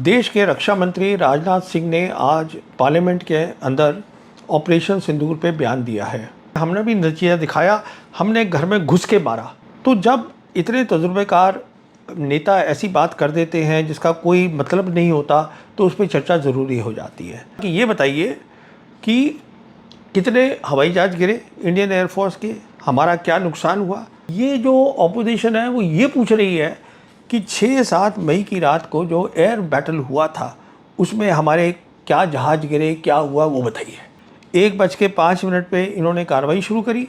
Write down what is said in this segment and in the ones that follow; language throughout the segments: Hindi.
देश के रक्षा मंत्री राजनाथ सिंह ने आज पार्लियामेंट के अंदर ऑपरेशन सिंदूर पे बयान दिया है। हमने भी नतीजा दिखाया, हमने घर में घुस के मारा। तो जब इतने तजुर्बेकार नेता ऐसी बात कर देते हैं जिसका कोई मतलब नहीं होता, तो उस पर चर्चा ज़रूरी हो जाती है। कि ये बताइए कि कितने हवाई जहाज गिरे इंडियन एयरफोर्स के, हमारा क्या नुकसान हुआ। ये जो ऑपोजिशन है वो ये पूछ रही है कि 6-7 मई की रात को जो एयर बैटल हुआ था उसमें हमारे क्या जहाज़ गिरे, क्या हुआ, वो बताइए। 1:05 पे इन्होंने कार्रवाई शुरू करी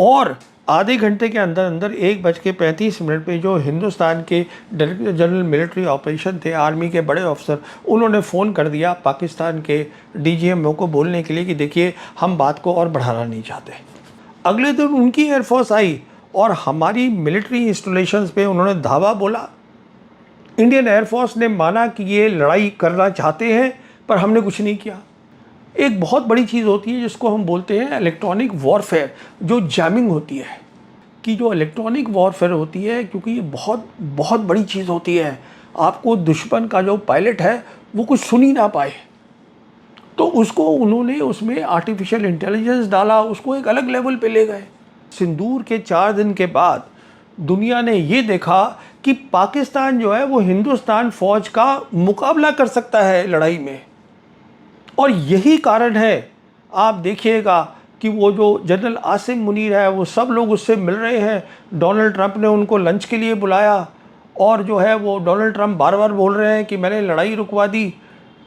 और आधे घंटे के अंदर अंदर 1:35 पे जो हिंदुस्तान के डायरेक्टर जनरल मिलिट्री ऑपरेशन थे, आर्मी के बड़े अफसर, उन्होंने फ़ोन कर दिया पाकिस्तान के डीजीएमओ को बोलने के लिए कि देखिए हम बात को और बढ़ाना नहीं चाहते। अगले दिन उनकी एयरफोर्स आई और हमारी मिलिट्री इंस्टॉलेशंस पे उन्होंने धावा बोला। इंडियन एयरफोर्स ने माना कि ये लड़ाई करना चाहते हैं, पर हमने कुछ नहीं किया। एक बहुत बड़ी चीज़ होती है जिसको हम बोलते हैं इलेक्ट्रॉनिक वॉरफेयर, जो जैमिंग होती है। कि जो इलेक्ट्रॉनिक वॉरफेयर होती है, क्योंकि ये बहुत बहुत बड़ी चीज़ होती है, आपको दुश्मन का जो पायलट है वो कुछ सुन ही ना पाए, तो उसको उन्होंने उसमें आर्टिफिशियल इंटेलिजेंस डाला, उसको एक अलग लेवल पे ले गए। सिंदूर के 4 दिन के बाद दुनिया ने ये देखा कि पाकिस्तान जो है वो हिंदुस्तान फौज का मुकाबला कर सकता है लड़ाई में। और यही कारण है, आप देखिएगा कि वो जो जनरल आसिम मुनीर है वो सब लोग उससे मिल रहे हैं। डोनाल्ड ट्रंप ने उनको लंच के लिए बुलाया और जो है वो डोनाल्ड ट्रंप बार बार बोल रहे हैं कि मैंने लड़ाई रुकवा दी।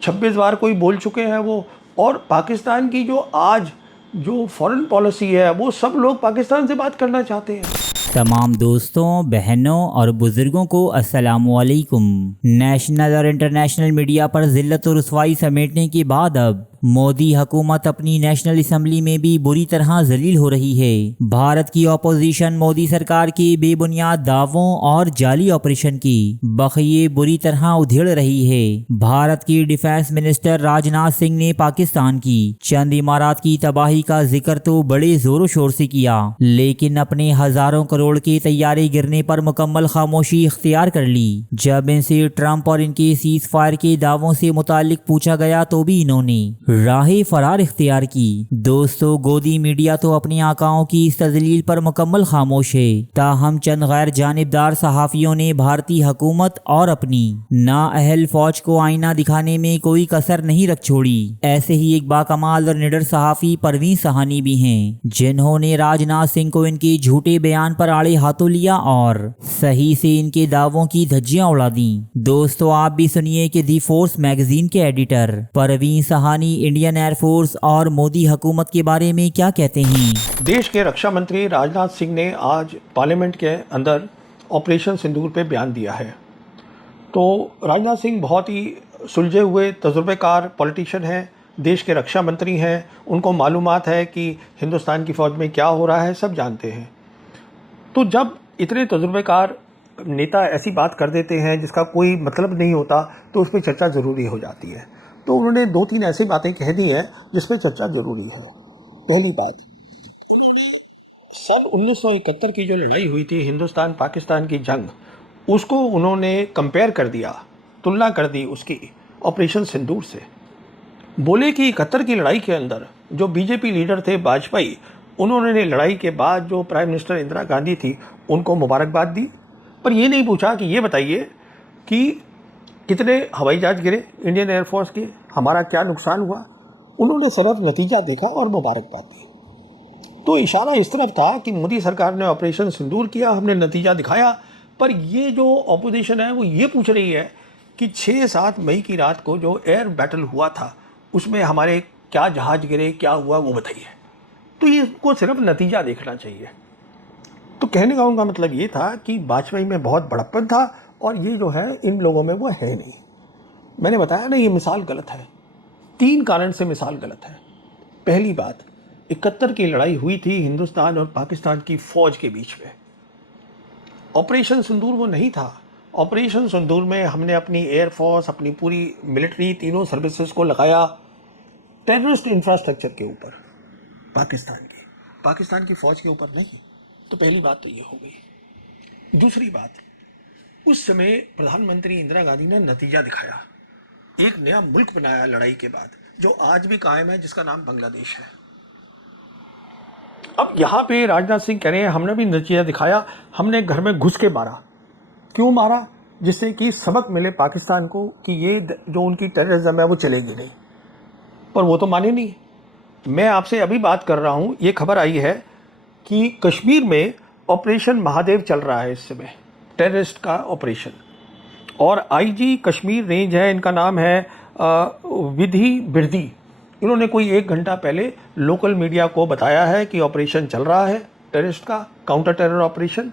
26 बार कोई बोल चुके हैं वो। और पाकिस्तान की जो आज जो फॉरेन पॉलिसी है, वो सब लोग पाकिस्तान से बात करना चाहते हैं। तमाम दोस्तों, बहनों और बुजुर्गों को अस्सलामुअलैकुम। नेशनल और इंटरनेशनल मीडिया पर जिल्लत और रुसवाई समेटने के बाद अब मोदी हुकूमत अपनी नेशनल असम्बली में भी बुरी तरह जलील हो रही है। भारत की ऑपोजिशन मोदी सरकार के बेबुनियाद दावों और जाली ऑपरेशन की बखिए बुरी तरह उधेड़ रही है। भारत की डिफेंस मिनिस्टर राजनाथ सिंह ने पाकिस्तान की चंद इमारत की तबाही का जिक्र तो बड़े जोरों शोर से किया, लेकिन अपने हजारों करोड़ के तैयारे गिरने पर मुकम्मल खामोशी इख्तियार कर ली। जब इनसे ट्रंप और इनके सीज फायर के दावों से मुतालिक पूछा गया तो भी इन्होंने राहे फरार इख्तियार की। दोस्तों, गोदी मीडिया तो अपने आकाओं की इस तजलील पर मुकम्मल खामोश है, ताहम चंद गैर जानिबदार सहाफियों ने भारतीय हुकूमत और अपनी नाअहल फौज को आईना दिखाने में कोई कसर नहीं रख छोड़ी। ऐसे ही एक बाकमाल और निडर सहाफी परवीन सहानी भी हैं, जिन्होंने राजनाथ सिंह को इनके झूठे बयान पर आड़े हाथों लिया और सही से इनके दावों की धज्जियां उड़ा दी। दोस्तों, आप भी सुनिए कि दी फोर्स मैगजीन के editor Parveen Sahani Indian air force और मोदी हुकूमत के बारे में क्या कहते हैं। देश के रक्षा मंत्री राजनाथ सिंह ने आज पार्लियामेंट के अंदर ऑपरेशन सिंदूर पे बयान दिया है। तो राजनाथ सिंह बहुत ही सुलझे हुए तजुर्बेकार पॉलिटिशियन हैं, देश के रक्षा मंत्री हैं, उनको मालूमात है कि हिंदुस्तान की फ़ौज में क्या हो रहा है, सब जानते हैं। तो जब इतने तजुर्बेकार नेता ऐसी बात कर देते हैं जिसका कोई मतलब नहीं होता, तो उस पर चर्चा ज़रूरी हो जाती है। तो उन्होंने 2-3 ऐसी बातें कह दी हैं जिस पर चर्चा ज़रूरी है। पहली बात, सन 1971 की जो लड़ाई हुई थी हिंदुस्तान पाकिस्तान की जंग, उसको उन्होंने कंपेयर कर दिया, तुलना कर दी उसकी ऑपरेशन सिंदूर से। बोले कि 71 की लड़ाई के अंदर जो बीजेपी लीडर थे वाजपेयी, उन्होंने लड़ाई के बाद जो प्राइम मिनिस्टर इंदिरा गांधी थी उनको मुबारकबाद दी, पर ये नहीं पूछा कि ये बताइए कि कितने हवाई जहाज गिरे इंडियन एयरफोर्स के, हमारा क्या नुकसान हुआ। उन्होंने सिर्फ नतीजा देखा और मुबारकबाद दी। तो इशारा इस तरफ था कि मोदी सरकार ने ऑपरेशन सिंदूर किया, हमने नतीजा दिखाया। पर ये जो ऑपोजिशन है वो ये पूछ रही है कि 6-7 मई की रात को जो एयर बैटल हुआ था उसमें हमारे क्या जहाज़ गिरे, क्या हुआ, वो बताइए। तो इसको सिर्फ नतीजा देखना चाहिए। तो कहने का उनका मतलब ये था कि वाजपेयी में बहुत बड़प्पन था और ये जो है इन लोगों में वो है नहीं। मैंने बताया ना, ये मिसाल गलत है। 3 कारण से मिसाल गलत है। पहली बात, 71 की लड़ाई हुई थी हिंदुस्तान और पाकिस्तान की फ़ौज के बीच में। ऑपरेशन सिंदूर वो नहीं था। ऑपरेशन सिंदूर में हमने अपनी एयरफोर्स, अपनी पूरी मिलिट्री, तीनों सर्विसेज को लगाया टेररिस्ट इंफ्रास्ट्रक्चर के ऊपर, पाकिस्तान की फ़ौज के ऊपर नहीं। तो पहली बात तो ये हो गई। दूसरी बात, उस समय प्रधानमंत्री इंदिरा गांधी ने नतीजा दिखाया। एक नया मुल्क बनाया लड़ाई के बाद, जो आज भी कायम है, जिसका नाम बांग्लादेश है। अब यहाँ पे राजनाथ सिंह कह रहे हैं हमने भी नतीजा दिखाया, हमने घर में घुस के मारा। क्यों मारा? जिससे कि सबक मिले पाकिस्तान को कि ये जो उनकी टेररिज्म है वो चलेगी नहीं। पर वो तो माने नहीं। मैं आपसे अभी बात कर रहा हूँ, ये खबर आई है कि कश्मीर में ऑपरेशन महादेव चल रहा है इस समय, टेररिस्ट का ऑपरेशन। और आईजी कश्मीर रेंज है, इनका नाम है विधि बिरदी। इन्होंने कोई 1 घंटा पहले लोकल मीडिया को बताया है कि ऑपरेशन चल रहा है टेररिस्ट का, काउंटर टेरर ऑपरेशन,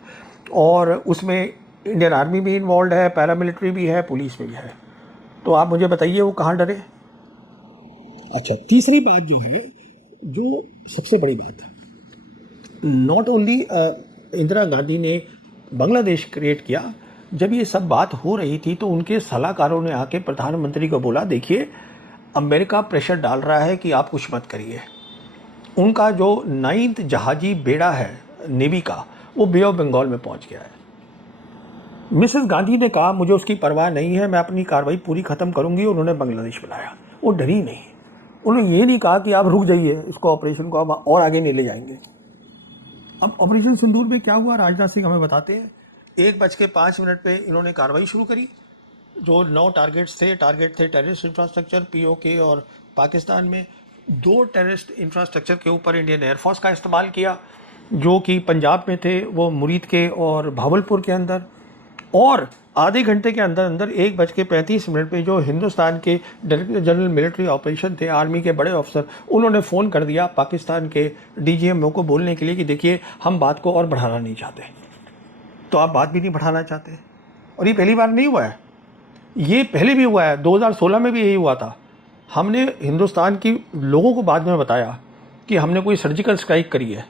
और उसमें इंडियन आर्मी भी इन्वॉल्व है, पैरामिलिट्री भी है, पुलिस भी है। तो आप मुझे बताइए वो कहाँ डरे। अच्छा, तीसरी बात जो है, जो सबसे बड़ी बात है, नॉट ओनली इंदिरा गांधी ने बांग्लादेश क्रिएट किया। जब ये सब बात हो रही थी तो उनके सलाहकारों ने आके प्रधानमंत्री को बोला, देखिए अमेरिका प्रेशर डाल रहा है कि आप कुछ मत करिए। उनका जो 9th जहाजी बेड़ा है नेवी का, वो बे ऑफ बंगाल में पहुंच गया है। मिसेस गांधी ने कहा मुझे उसकी परवाह नहीं है, मैं अपनी कार्रवाई पूरी ख़त्म करूंगी। उन्होंने बांग्लादेश बुलाया, वो डरी नहीं। उन्होंने ये नहीं कहा कि आप रुक जाइए, इसको ऑपरेशन को आप और आगे नहीं ले जाएंगे। अब ऑपरेशन सिंदूर में क्या हुआ, राजनाथ सिंह हमें बताते हैं। 1:05 पे इन्होंने कार्रवाई शुरू करी। जो 9 टारगेट थे टेररिस्ट इंफ्रास्ट्रक्चर, पीओके और पाकिस्तान में 2 टेररिस्ट इंफ्रास्ट्रक्चर के ऊपर इंडियन एयरफोर्स का इस्तेमाल किया, जो कि पंजाब में थे, वो मुरीद के और भावलपुर के अंदर। और आधे घंटे के अंदर अंदर 1:35 पे जो हिंदुस्तान के डायरेक्टर जनरल मिलिट्री ऑपरेशन थे, आर्मी के बड़े अफसर, उन्होंने फ़ोन कर दिया पाकिस्तान के डीजीएमओ को बोलने के लिए कि देखिए हम बात को और बढ़ाना नहीं चाहते। तो आप बात भी नहीं बढ़ाना चाहते। और ये पहली बार नहीं हुआ है, ये पहले भी हुआ है, 2016 में भी यही हुआ था। हमने हिंदुस्तान की लोगों को बाद में बताया कि हमने कोई सर्जिकल स्ट्राइक करी है,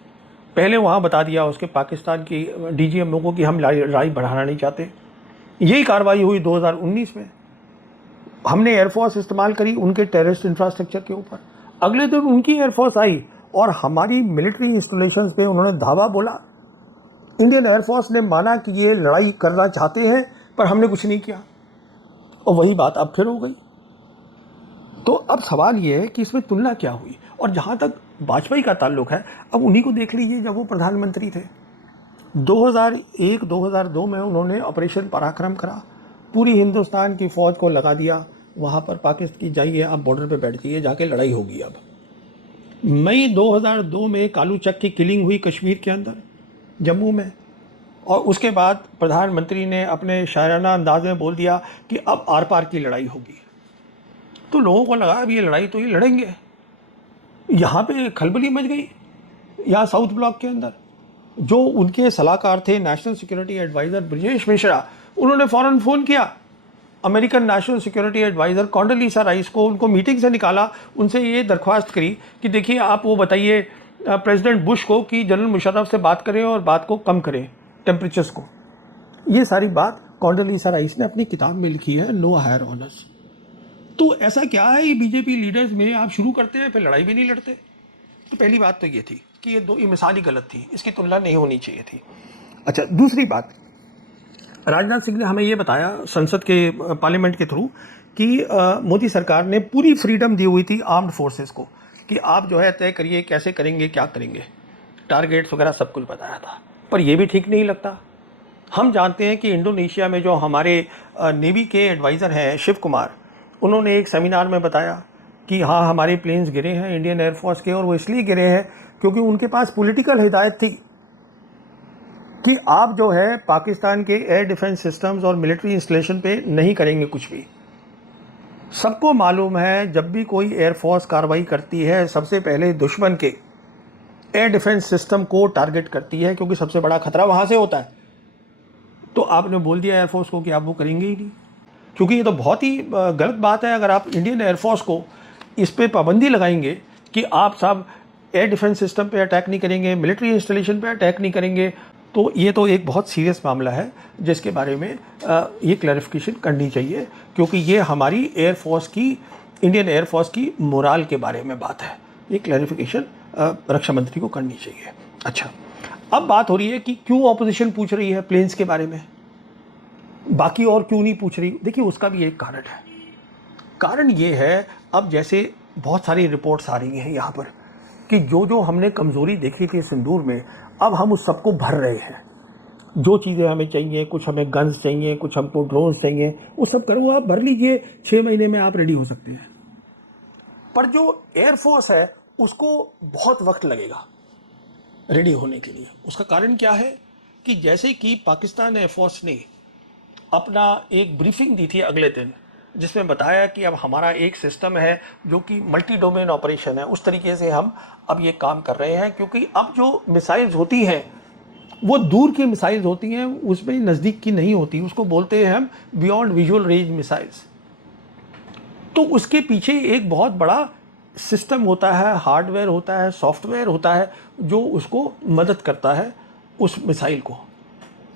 पहले वहाँ बता दिया उसके पाकिस्तान की डीजीएमओ को कि हम लड़ाई बढ़ाना नहीं चाहते। यही कार्रवाई हुई 2019 में। हमने एयरफोर्स इस्तेमाल करी उनके टेररिस्ट इंफ्रास्ट्रक्चर के ऊपर। अगले दिन उनकी एयरफोर्स आई और हमारी मिलिट्री इंस्टॉलेशंस पे उन्होंने धावा बोला। इंडियन एयरफोर्स ने माना कि ये लड़ाई करना चाहते हैं, पर हमने कुछ नहीं किया। और वही बात अब फिर हो गई। तो अब सवाल ये है कि इसमें तुलना क्या हुई। और जहाँ तक वाजपेयी का ताल्लुक है, अब उन्हीं को देख लीजिए जब वो प्रधानमंत्री थे। 2001-2002 में उन्होंने ऑपरेशन पराक्रम करा, पूरी हिंदुस्तान की फ़ौज को लगा दिया वहाँ पर, पाकिस्तान की जाइए आप बॉर्डर पे बैठ जाइए, जाके लड़ाई होगी। अब मई 2002 में कालू चक की किलिंग हुई कश्मीर के अंदर, जम्मू में, और उसके बाद प्रधानमंत्री ने अपने शायराना अंदाज में बोल दिया कि अब आर पार की लड़ाई होगी। तो लोगों को लगा अब ये लड़ाई तो ये लड़ेंगे। यहाँ पे खलबली मच गई। यहाँ साउथ ब्लॉक के अंदर जो उनके सलाहकार थे, national security adviser Brajesh Mishra, उन्होंने फ़ौरन फ़ोन किया American national security adviser Condoleezza Rice को, उनको मीटिंग से निकाला, उनसे ये दरख्वास्त करी कि देखिए आप वो बताइए प्रेसिडेंट बुश को कि जनरल मुशर्रफ से बात करें और बात को कम करें, टेम्परेचर्स को। ये सारी बात कॉन्डोलीसा राइस ने अपनी किताब में लिखी है, नो हायर ऑनर्स। तो ऐसा क्या है ये बीजेपी लीडर्स में, आप शुरू करते हैं फिर लड़ाई भी नहीं लड़ते। तो पहली बात तो ये थी कि ये मिसाल ही गलत थी, इसकी तुलना नहीं होनी चाहिए थी। अच्छा, दूसरी बात, राजनाथ सिंह ने हमें ये बताया संसद के पार्लियामेंट के थ्रू कि मोदी सरकार ने पूरी फ्रीडम दी हुई थी आर्म्ड फोर्सेस को कि आप जो है तय करिए कैसे करेंगे, क्या करेंगे, टारगेट्स वगैरह सब कुछ बताया था। पर ये भी ठीक नहीं लगता। हम जानते हैं कि इंडोनेशिया में जो हमारे नेवी के एडवाइज़र हैं शिव कुमार, उन्होंने एक सेमिनार में बताया कि हाँ हमारे प्लेन्स गिरे हैं इंडियन एयरफोर्स के, और वो इसलिए गिरे हैं क्योंकि उनके पास पॉलिटिकल हिदायत थी कि आप जो है पाकिस्तान के एयर डिफेंस सिस्टम्स और मिलिट्री इंस्टॉलेशन पे नहीं करेंगे कुछ भी। सबको मालूम है जब भी कोई एयरफोर्स कार्रवाई करती है सबसे पहले दुश्मन के एयर डिफेंस सिस्टम को टारगेट करती है, क्योंकि सबसे बड़ा खतरा वहाँ से होता है। तो आपने बोल दिया एयरफोर्स को कि आप वो करेंगे ही नहीं, क्योंकि ये तो बहुत ही गलत बात है। अगर आप इंडियन एयरफोर्स को इस पे पाबंदी लगाएंगे कि आप सब एयर डिफेंस सिस्टम पे अटैक नहीं करेंगे, मिलिट्री इंस्टॉलेशन पे अटैक नहीं करेंगे, तो ये तो एक बहुत सीरियस मामला है जिसके बारे में ये क्लैरिफिकेशन करनी चाहिए, क्योंकि ये हमारी एयरफोर्स की, इंडियन एयरफोर्स की मोराल के बारे में बात है। ये क्लैरिफिकेशन रक्षा मंत्री को करनी चाहिए। अच्छा, अब बात हो रही है कि क्यों ऑपोजिशन पूछ रही है प्लेन्स के बारे में, बाकी और क्यों नहीं पूछ रही। देखिए उसका भी एक कारण है। कारण ये है, अब जैसे बहुत सारी रिपोर्ट्स आ रही हैं यहाँ पर कि जो हमने कमज़ोरी देखी थी सिंदूर में, अब हम उस सबको भर रहे हैं। जो चीज़ें हमें चाहिए, कुछ हमें गन्स चाहिए, कुछ हमको ड्रोन्स चाहिए, वो सब करो, आप भर लीजिए, 6 महीने में आप रेडी हो सकते हैं। पर जो एयरफोर्स है उसको बहुत वक्त लगेगा रेडी होने के लिए। उसका कारण क्या है कि जैसे कि पाकिस्तान एयरफोर्स ने अपना एक ब्रीफिंग दी थी अगले दिन, जिसमें बताया कि अब हमारा एक सिस्टम है जो कि मल्टी डोमेन ऑपरेशन है, उस तरीके से हम अब ये काम कर रहे हैं, क्योंकि अब जो मिसाइल्स होती हैं वो दूर की मिसाइल्स होती हैं, उसमें नज़दीक की नहीं होती, उसको बोलते हैं हम बियॉन्ड विजुअल रेंज मिसाइल्स। तो उसके पीछे एक बहुत बड़ा सिस्टम होता है, हार्डवेयर होता है, सॉफ्टवेयर होता है, जो उसको मदद करता है उस मिसाइल को।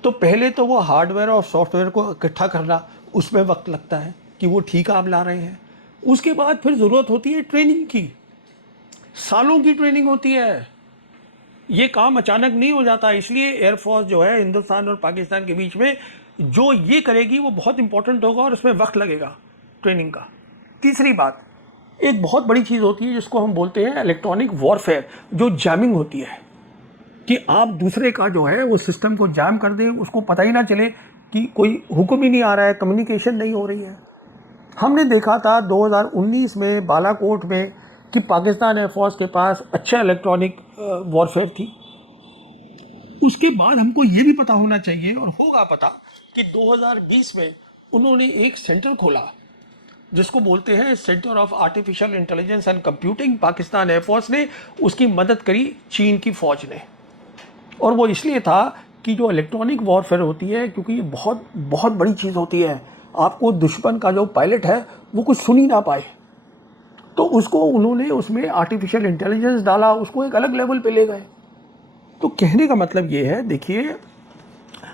तो पहले तो वो हार्डवेयर और सॉफ्टवेयर को इकट्ठा करना, उसमें वक्त लगता है कि वो ठीक आप ला रहे हैं। उसके बाद फिर ज़रूरत होती है ट्रेनिंग की, सालों की ट्रेनिंग होती है। ये काम अचानक नहीं हो जाता, इसलिए एयरफोर्स जो है हिंदुस्तान और पाकिस्तान के बीच में जो ये करेगी वो बहुत इंपॉर्टेंट होगा और उसमें वक्त लगेगा ट्रेनिंग का। तीसरी बात, एक बहुत बड़ी चीज़ होती है जिसको हम बोलते हैं इलेक्ट्रॉनिक वॉरफेयर, जो जैमिंग होती है कि आप दूसरे का जो है वो सिस्टम को जैम कर दें, उसको पता ही ना चले कि कोई हुक्म ही नहीं आ रहा है, कम्युनिकेशन नहीं हो रही है। हमने देखा था 2019 में बालाकोट में कि पाकिस्तान एयरफोर्स के पास अच्छा इलेक्ट्रॉनिक वॉरफेयर थी। उसके बाद हमको ये भी पता होना चाहिए और होगा पता कि 2020 में उन्होंने एक सेंटर खोला जिसको बोलते हैं centre of artificial intelligence and computing. Pakistan air force ने उसकी मदद करी चीन की फ़ौज ने, और वो इसलिए था कि जो इलेक्ट्रॉनिक वॉरफेयर होती है, क्योंकि ये बहुत बहुत बड़ी चीज़ होती है, आपको दुश्मन का जो पायलट है वो कुछ सुन ही ना पाए, तो उसको उन्होंने उसमें आर्टिफिशियल इंटेलिजेंस डाला, उसको एक अलग लेवल पे ले गए। तो कहने का मतलब ये है, देखिए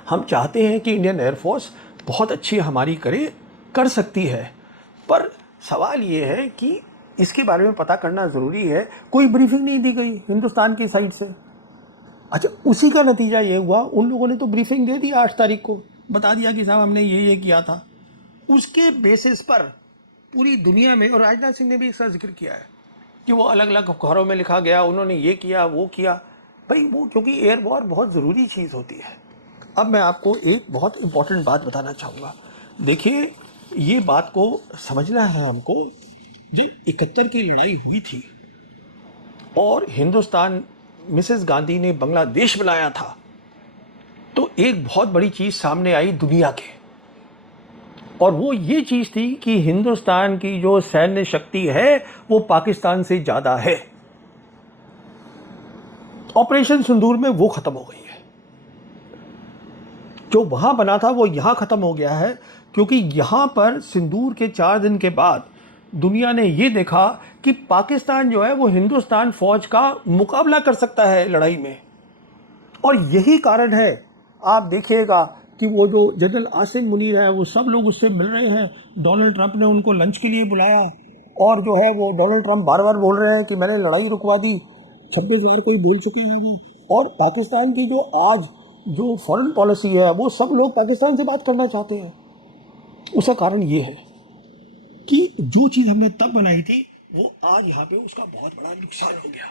हम चाहते हैं कि इंडियन एयरफोर्स बहुत अच्छी हमारी कर सकती है, पर सवाल ये है कि इसके बारे में पता करना ज़रूरी है। कोई ब्रीफिंग नहीं दी गई हिंदुस्तान की साइड से। अच्छा, उसी का नतीजा ये हुआ, उन लोगों ने तो ब्रीफिंग दे दी 8 तारीख को, बता दिया कि साहब हमने ये किया था। उसके बेसिस पर पूरी दुनिया में, और राजनाथ सिंह ने भी इसका जिक्र किया है कि वो अलग अलग अखबारों में लिखा गया, उन्होंने ये किया वो किया। भाई वो क्योंकि एयर वॉर बहुत ज़रूरी चीज़ होती है। अब मैं आपको एक बहुत इम्पॉर्टेंट बात बताना चाहूँगा। देखिए, ये बात को समझना है हमको, जो 71 की लड़ाई हुई थी और हिंदुस्तान, मिसेस गांधी ने बांग्लादेश बनाया था, तो एक बहुत बड़ी चीज़ सामने आई दुनिया के, और वो ये चीज़ थी कि हिंदुस्तान की जो सैन्य शक्ति है वो पाकिस्तान से ज़्यादा है। ऑपरेशन सिंदूर में वो ख़त्म हो गई है। जो वहाँ बना था वो यहाँ ख़त्म हो गया है, क्योंकि यहाँ पर सिंदूर के 4 दिन के बाद दुनिया ने ये देखा कि पाकिस्तान जो है वो हिंदुस्तान फ़ौज का मुकाबला कर सकता है लड़ाई में। और यही कारण है, आप देखिएगा कि वो जो जनरल आसिम मुनीर है वो सब लोग उससे मिल रहे हैं। डोनाल्ड ट्रंप ने उनको लंच के लिए बुलाया, और जो है वो डोनाल्ड ट्रंप बार बार बोल रहे हैं कि मैंने लड़ाई रुकवा दी, 26 बार कोई बोल चुके हैं वो। और पाकिस्तान की जो आज जो फॉरेन पॉलिसी है, वो सब लोग पाकिस्तान से बात करना चाहते हैं। उसका कारण ये है कि जो चीज़ हमने तब बनाई थी वो आज यहाँ पे उसका बहुत बड़ा नुकसान हो गया।